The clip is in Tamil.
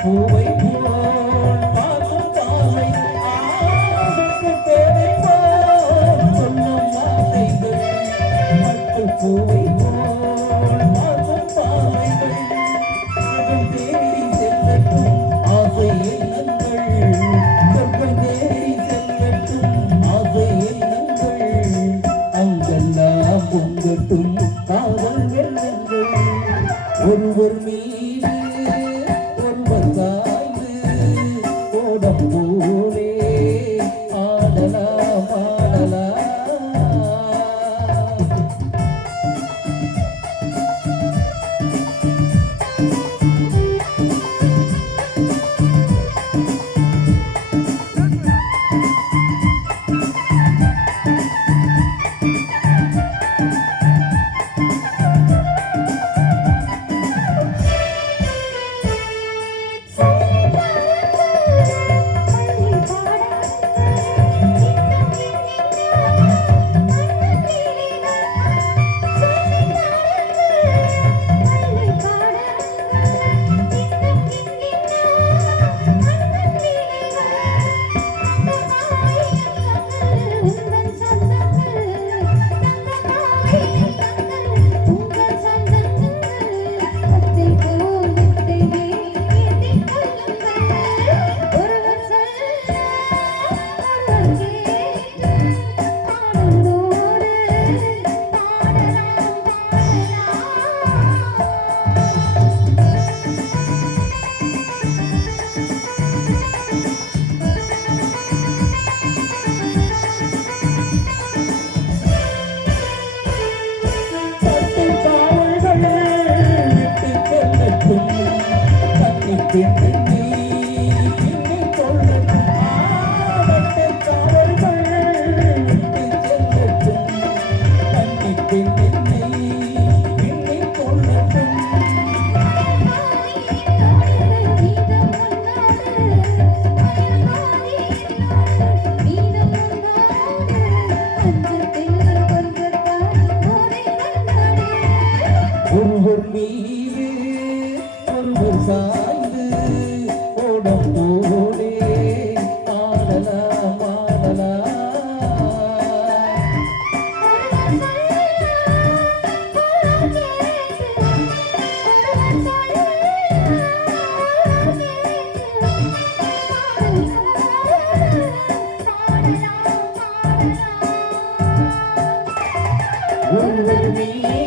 பூவை போல் பார்க்கும் பார்வை ஆசைக்கு தேவை போல் சொல்லும் வார்த்தைகள் பட்டு பூவை போல் பார்க்கும் பார்வைகள் சொர்க்கம் தேடி செல்லட்டும் ஆசை எண்ணங்கள் சொர்க்கம் தேடி செல்லட்டும் ஆசை எண்ணங்கள் அங்கெல்லாம் பொங்கட்டும் காதல் வெள்ளங்கள் ஒருவர் மீது ஒருவர் சாய்ந்து ஓடம் போலே ஆடலாம் ஆடலாம் ஒருவர் மீது ஒருவர் சாய்ந்து ஓடம் போலே ஆடலாம் ஆடலாம் ஒருவர் மீது